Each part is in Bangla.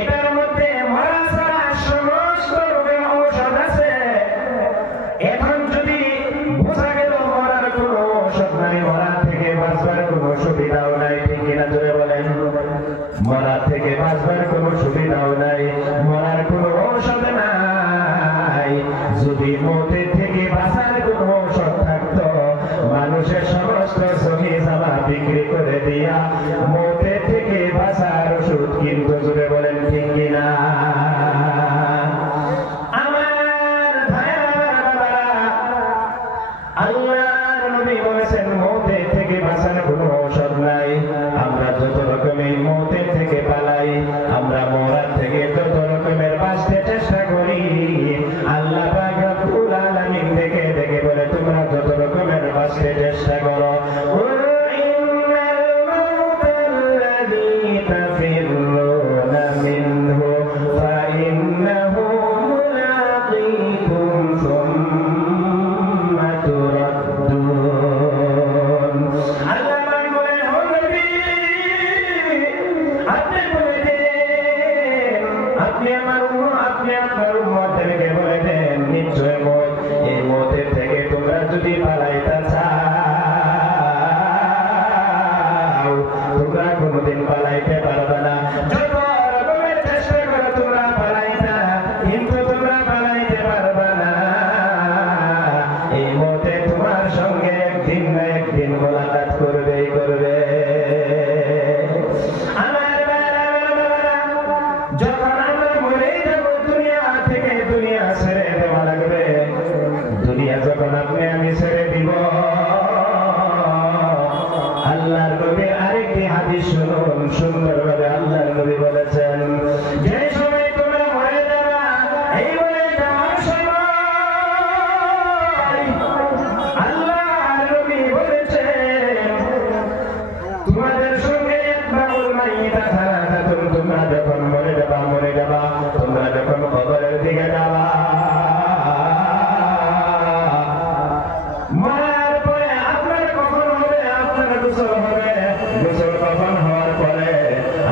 এটার মধ্যে মরা ছাড়া সমস্ত রোগের ঔষধ আছে। এখন যদি বোঝা গেল মরার কোনো ঔষধ নাই, মরার থেকে বাঁচবার কোনো সুবিধাও নাই, ঠিক কিনা জোরে বলেন? মরার থেকে বাঁচবার কোনো সুবিধাও নাই, মরার কোনো ঔষধ নাই। যদি মৌতের থেকে বাঁচার কোনো ঔষধ থাকতো, মানুষের সমস্ত সহি জামা বিক্রি করে দিয়া মৌতের থেকে বাঁচার ওষুধ কিন্তু জুড়ে বলেন, ঠিক কিনা? আমার ভাইরা, আল্লাহর নবী বলেছেন মৌতের থেকে বাঁচার কোনো ঔষধ নাই। আমরা যত রকমের মৌতের থেকে পালাই, আমরা মরার থেকে যত রকমের বাঁচতে চেষ্টা করি, আল্লাহ পাক রব্বুল আলামিন দেখে দেখে বলে তোমরা যত রকমের বাঁচতে চেষ্টা করো, কোনদিন পালাইতে পারবে না। যত রকমের চেষ্টা করে তোমরা পালাইতা, কিন্তু তোমরা পালাইতে পারবে না। এই মতে তোমার সঙ্গে একদিন না একদিন মোলাকাত করবেই করবে। আমার বাবারা, যখন আমরা মরে যাব দুনিয়া থেকে, দুনিয়া ছেড়ে দেওয়া লাগবে। দুনিয়া যখন আপনি আমি ছেড়ে দিব, আল্লাহর নবী আরেকটি হাদিস শুনুন সুন্দরভাবে। আল্লাহর নবী বলেছেন, যে সময় তোমরা মরে যাবা, এই মরে যাওয়ার সময় আল্লাহর নবী বলেছেন, তোমাদের সঙ্গে তোমরা যখন মরে যাবা, তোমরা যখন কবরের দিকে যাবা, মরার পরে আপনার কখন হবে? আপনার গোসল হবে। গোসল কখন হওয়ার পরে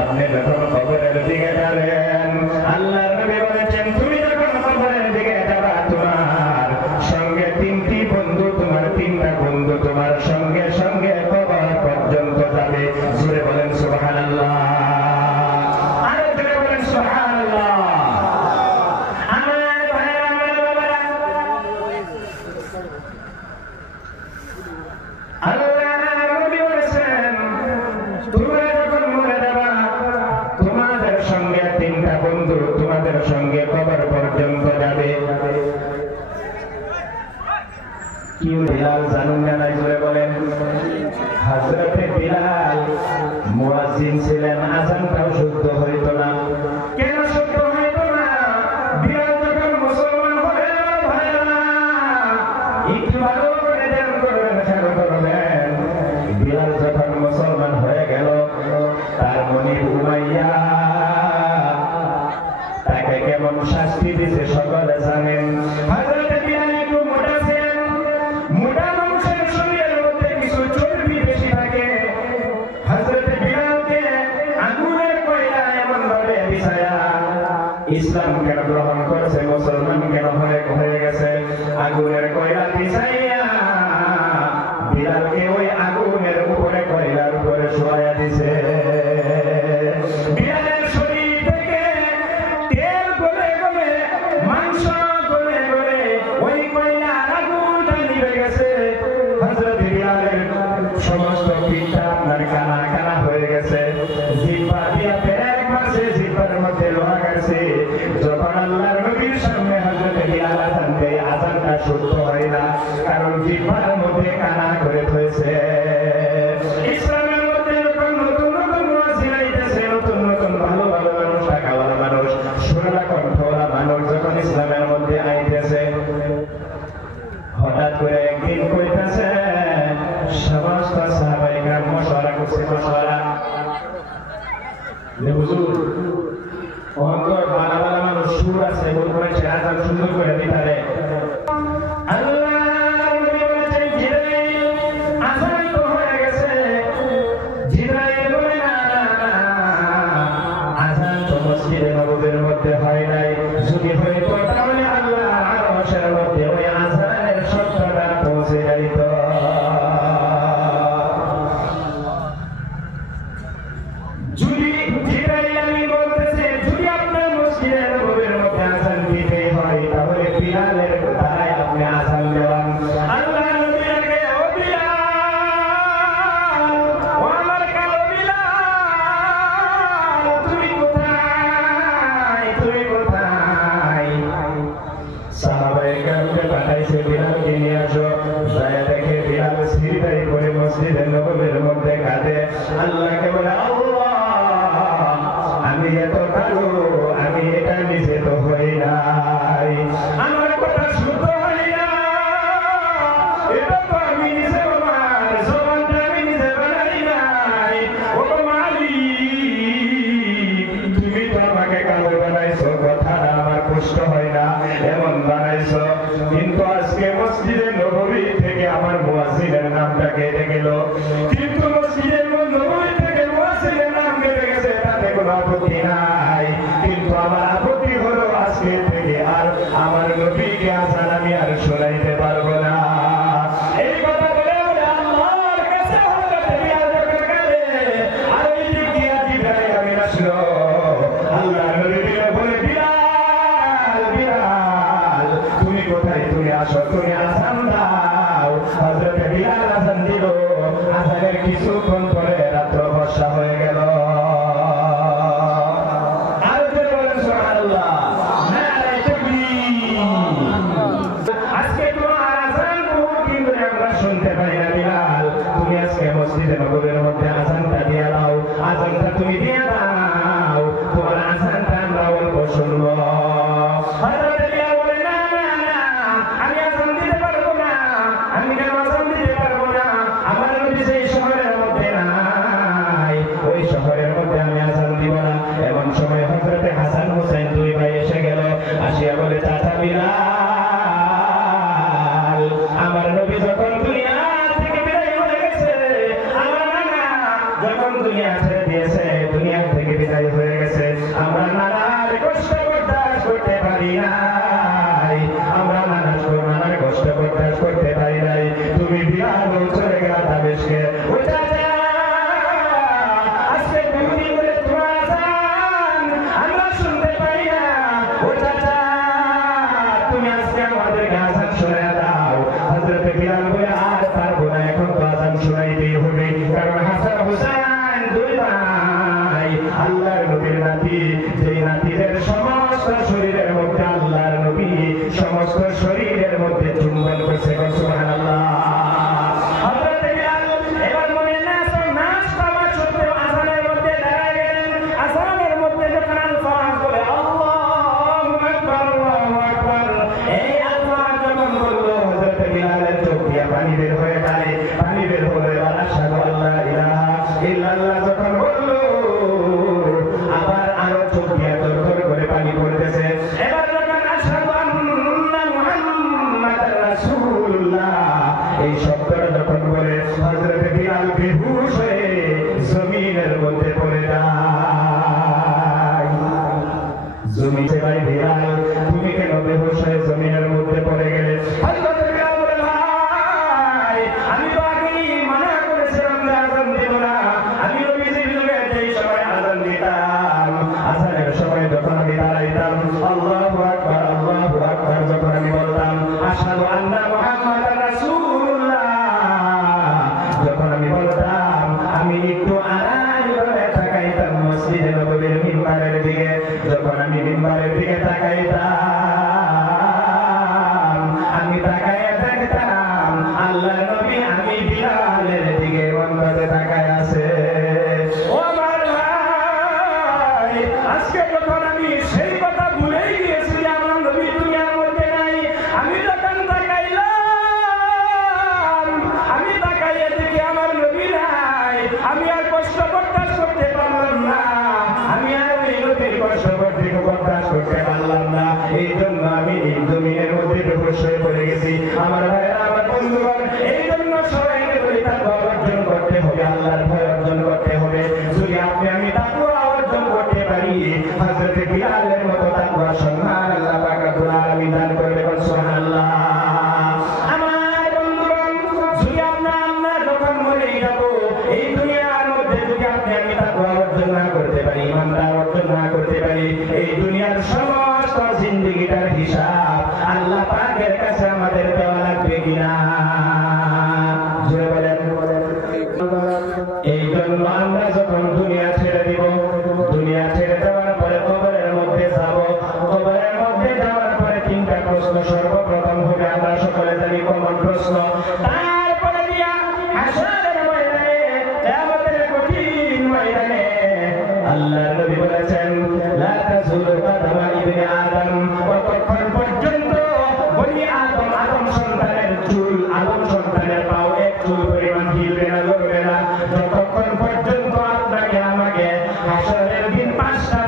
আপনি যখন কবরের দিকে যাবেন, আল্লাহর নবী বলেছেন, তুমি যখন কবরের দিকে যাবা, তোমার সঙ্গে তিনটি বন্ধু, তোমার তিনটা বন্ধু তোমার সঙ্গে সঙ্গে কবর পর্যন্ত যাবে। জোরে বলেন সুবহানাল্লাহ, আরো জোরে বলেন সুবহানাল্লাহ। আমার ভাইরা, আল্লাহর নবী বলেছেন, তোমরা যখন মরে যাবা, তোমাদের সঙ্গে তিনটা বন্ধু তোমাদের সঙ্গে কবর পর্যন্ত যাবে। কি বিলাল জানুন না নাই? জোরে বলেন। হযরতে বিলাল মুয়াজ্জিন ছিলেন, আযানটাও শুদ্ধ হইত না। কেন শুদ্ধ হইত না? বিলাল যখন মুসলমান হয়ে গেল, ভাইরা একটু ভালো করে ধ্যান করবেন, খেয়াল করবেন। বিলাল যখন মুসলমান হয়ে গেল, তার মনিব উমাইয়া তাকে কেমন শাস্তি দিছে সকলে জানেন। হযরতে বিলাল একটু মোটা ছিলেন, মোটা মানুষের শরীরের মধ্যে কিছু চর্বি বেশি থাকে। হযরতে বিলালকে আগুনের কয়লা এমন ভাবে বিছায়া, ইসলাম কেন গ্রহণ করেছে, মুসলমান কেন হয়ে গেছে, আগুনের কয়লা বিছাইয়া বিলালকে ওই আগুনের উপরে কয়লার উপরে শোয়া দিছে। বিলালের শরীর থেকে তেল গলে গলে, মাংস গলে গলে ওই কয়লার আগুনটা নিভে গেছে। হযরত বিলালের সমস্ত পিঠটা আপনার কানা কানা হয়ে গেছে। জিহ্বা দিয়া পেট মারছে, জিহ্বার মধ্যে লোহা কাটছে। যখন আল্লাহর নবীর সামনে হযরত বিলাল আযান দেয়, আযানটা শুদ্ধ হয় না, কারণ জিহ্বার মধ্যে কানা করে থইছে। ইসলামের মধ্যে যখন নতুন নতুন মুয়াজ্জিন আইতেছে, নতুন নতুন ভালো ভালো মানুষ, টাকাওয়ালা মানুষ, সুরলা কণ্ঠওয়ালা মানুষ যখন ইসলামের মধ্যে আইতেছে, হঠাৎ করে একদিন কইতেছে, সমস্ত সাহাবায়ে কেরাম মশওয়ারা করছে, মশওয়ারা যে হুজুর অন্তর ভালো ভালো মানুষ সুর আছে, বলবে আযান সুন্দর করে দিতারে। আল্লাহর নবী বলেছেন, জিবরাইল আযান তো হয়ে গেছে। জিবরাইল বলে, না আযান তো মসজিদে মধ্যে হয় নাই, যদি হইতো তাহলে আল্লাহ আরশের মধ্যে ওই আযানের শব্দটা পৌঁছে যাইত। যদি জিবরাইল আমিন বলতেছে যদি আপনার মসজিদে নববীর মধ্যে আযান দিতে হয় তাহলে বিলালের দ্বারাই আপনি আযান দেওয়ান। আল্লাহ নবীকে ও বিলাল, ও আমার কালো বিলাল, তুমি কোথায়, তুমি কোথায়? সাহাবায়ে কেরামকে পাঠাইছে বিলালকে নিয়ে আসো। যায় দেখে বিলাল সিজদায় করে মসজিদে নববীর মধ্যে কাঁদে। আল্লাহকে বলে আল্লাহ আমি এত কালো, আমি এটা নিজে তো হই নাই, আমার কথা শুদ্ধ হয় না, এটা তো আমি নিজে আমার জবানটা আমি নিজে বানাই নাই। ও মালিক তুমি তো আমাকে কালো বানাইছো, কথাটা আমার কষ্ট হয় না এমন বানাইছো, কিন্তু আজকে মসজিদে নববী থেকে আমার মুয়াজ্জিনের নামটা কেটে গেল, কিন্তু মসজিদের নববী থেকে মুয়াজ্জিনের নাম কেটে গেছে, তাতে কোনো আপত্তি নাই, কিন্তু আমার আপত্তি হলো আজকে থেকে আর আমার নবীকে আযান আমি আর শোনাইতে পারবো না। এই কথা বলে আল্লাহর কাছে হযরত বিলাল যখন কাঁদে, আর ওই দিক দিয়ে জিবরাইল আমিন আসলো। আল্লাহর নবী বলে বিলাল, বিলাল তুমি কোথায়, তুমি আসো, তুমি আযান দাও। হযরত বিলাল আযান দিল। আযানের কিছুক্ষণ পরে রাত্র বর্ষা হয়ে গেল। আজকে তোমার আযান বহুদিন ধরে আমরা শুনতে পাই না বিলাল, তুমি আজকে মসজিদে নববীর মধ্যে আযানটা দিয়ে দাও, আযানটা তুমি দিয়ে দাও, তোমার আযানটা আমরা অল্প শুনবো। হযরত বিলাল বলে না না না, আমি আযান দিতে পারবো না, আমি কেন আযান দিতে পারবো না, আমার নবী সেই শহরের মধ্যে নাই, ওই শহরের মধ্যে আমি আযান দিব না। এমন সময় হযরত হাসান হুসাইন দুই ভাই এসে গেল, আসিয়া বলে চাচা বিলাল, আমার নবী যখন দুনিয়া থেকে বিদায় হয়ে গেছে, আমার নানা যখন দুনিয়া ছেড়ে দিয়েছে, দুনিয়া থেকে বিদায় হয়ে গেছে, আমরা নানার কষ্ট বরদাস্ত করতে পারি নাই, আমরা নানার কষ্ট বরদাস্ত করতে পারি নাই, তুমি বিলাল চলে গেলা দামেস্কে। ও চাচা আজকে দুদিন ধরে তোমার আযান আমরা শুনতে পাই না, ও চাচা তুমি আজকে আমাদেরকে আযান শোনায় দাও। হযরত বিলাল বলে আর পারবো না, এখন তো আযান শোনাইতেই হবে, কারণ হাসান হুসাইন দুই ভাই আল্লাহর নবীর নাতি, যেই নাতিদের সমস্ত শরীরের মধ্যে আল্লাহর নবী সমস্ত শরীরের মধ্যে চুম্বন করছে। সুবহানাল্লাহ। হযরত বিলাল এবার মনে নাস্তা মাসুতে আযানের মধ্যে দাঁড়ায় গেলেন। আযানের মধ্যে যখন আলফাজ বলে আল্লাহু আকবার, আল্লাহু আকবার, এই আলফাজ যখন বললো হযরত বিলালের চোখ দিয়ে পানি বের হয়ে যায়, পানি বের হয়ে আশহাদু আল্লা ইলাহা ইল্লাল্লাহ যখন বললো, আবার আরো চোখ দিয়ে দরদর করে পানি পড়তেছে। এবার যখন আশহাদু আন্না মুহাম্মাদার রাসূলুল্লাহ এই শব্দটা যখন বলে, হযরত বিলাল বেহুশ হয়ে জমিনের মধ্যে পড়ে যায়। জমিতে ভাই বিলাল তুমি কেন বেহুশ হয়ে জমিনের মধ্যে পড়ে গেলে? হযরত বিলাল বলে ভাই আমি তো আগেই মানা করেছিলাম যে আযান দেব না, আমি নবীজির যুগে যেই সময় আযান দিতাম, আযানের সময় যখন আমি দাঁড়াইতাম আল্লাহু আকবার, আল্লাহু আকবার যখন আমি বলতাম, আশহাদু আন্না মুহাম্মাদার রাসূলুল্লাহ যখন আমি বলতাম, আমি একটু আড়াআড়িভাবে তাকাইতাম মসজিদে নববীর মিম্বারের দিকে, যখন আমি মিম্বারের দিকে তাকাইতাম আমি তাকাইয়া দেখতাম আল্লাহর নবী আমি বিলালের দিকে অন্যভাবে তাকায় আছে। ও আমার ভাই আজকে যখন আমি সেই কথা ভুলেই গিয়েছি, আমার নবী দুনিয়ার মধ্যে নাই, আমি যখন তাকাইলাম, আমি তাকাইয়া দেখি আমার নবী নাই, আমি আর কষ্ট বরদাস্ত করতে পারলাম না, আমি আর ওই নবীর কষ্ট বরদাস্ত করতে পারলাম না, এই জন্য আমি এই জমিনের মধ্যে বেহুশ হয়ে পড়ে গেছি। আমার ভাইয়েরা, আমার বন্ধুগণ, এই জন্য সবাইকে বলি তাকওয়া অর্জন করতে হবে, আল্লাহর ভয় অর্জন করতে হবে। যদি আপনি আমি তাকওয়া অর্জন করতে পারি, হযরত বিলালের মতো করতে পারি, ইমানদার অর্জন না করতে পারি, এই দুনিয়ার সমস্ত জিন্দেগিটার হিসাব আল্লাহ পাকের কাছে আমাদের দেওয়া লাগবে কিনা? এই জন্য আমরা যখন দুনিয়া ছেড়ে দিব, দুনিয়া ছেড়ে দেওয়ার পরে কবরের মধ্যে যাব, কবরের মধ্যে যাওয়ার পরে তিনটা প্রশ্ন সর্বপ্রথম হবে, আমরা সকলে জানি কমন প্রশ্ন। তারপরে দিয়া হাসরের ময়দানে, কিয়ামতের কঠিন ময়দানে আল্লাহ নবী বলেছেন লা তাজুলু কদমা ইবনে আদম, কতক্ষণ পর্যন্ত বনি আদম, আদম সন্তানের চুল, আদম সন্তানের পাও এক চুল পরিমাণ হিলবে না, লড়বে না, যতক্ষণ পর্যন্ত আপনাকে আমাকে হাসরের দিন 5টা